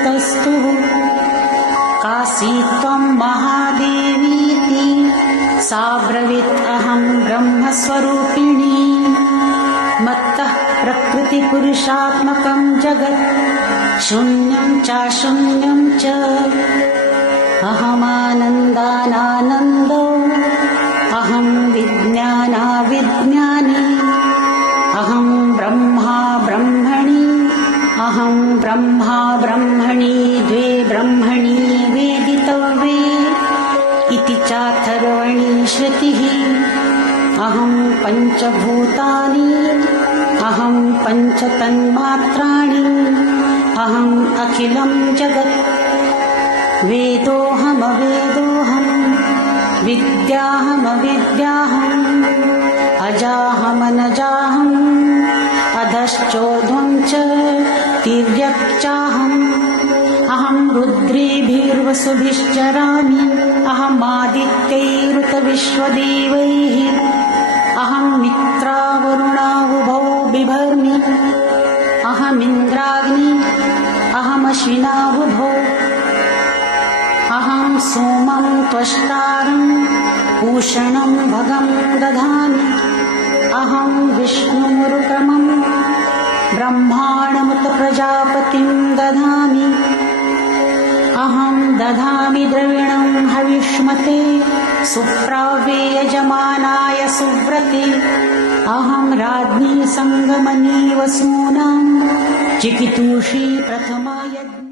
सन्तस्तुः काशी त्वं महादेवीति सा ब्रवीत् अहं ब्रह्मस्वरूपिणी मत्तः प्रकृतिपुरुषात्मकं जगत् शून्यं चाशून्यं च अहमानन्दानानन्दो अहं विज्ञानाविज्ञानी अहं ब्रह्मा ब्रह्मणि अहं ब्रह्मा ब्रह्मणि द्वे ब्रह्मणि वेदितव्ये इति चाथर्वणी श्रुतिः अहं पञ्चभूतानि अहं पञ्चतन्मात्राणि अहम् अखिलं जगत् वेदोऽहमवेदोऽहं विद्याहमविद्याहम् अजाहमनजाहम् अधश्चोध्वं च तिर्यक्चाहम् अहं रुद्रेभिर्वसुभिश्चरामि अहमादित्यैरुतविश्वदेवैः अहं मित्रावरुणावुभौ बिभर्मि अहमिन्द्राग्नि अहमश्विनावुभौ अहं सोमं त्वष्टारं पूषणं भगं दधामि अहं विष्णुरुक्रमं ब्रह्माणमुत प्रजापतिं दधामि अहं दधामि द्रविणं हविष्मते सुप्राव्ये यजमानाय सुव्रते अहं राज्ञी संगमनी वसूनां चिकितुषी प्रथमा यज्ञ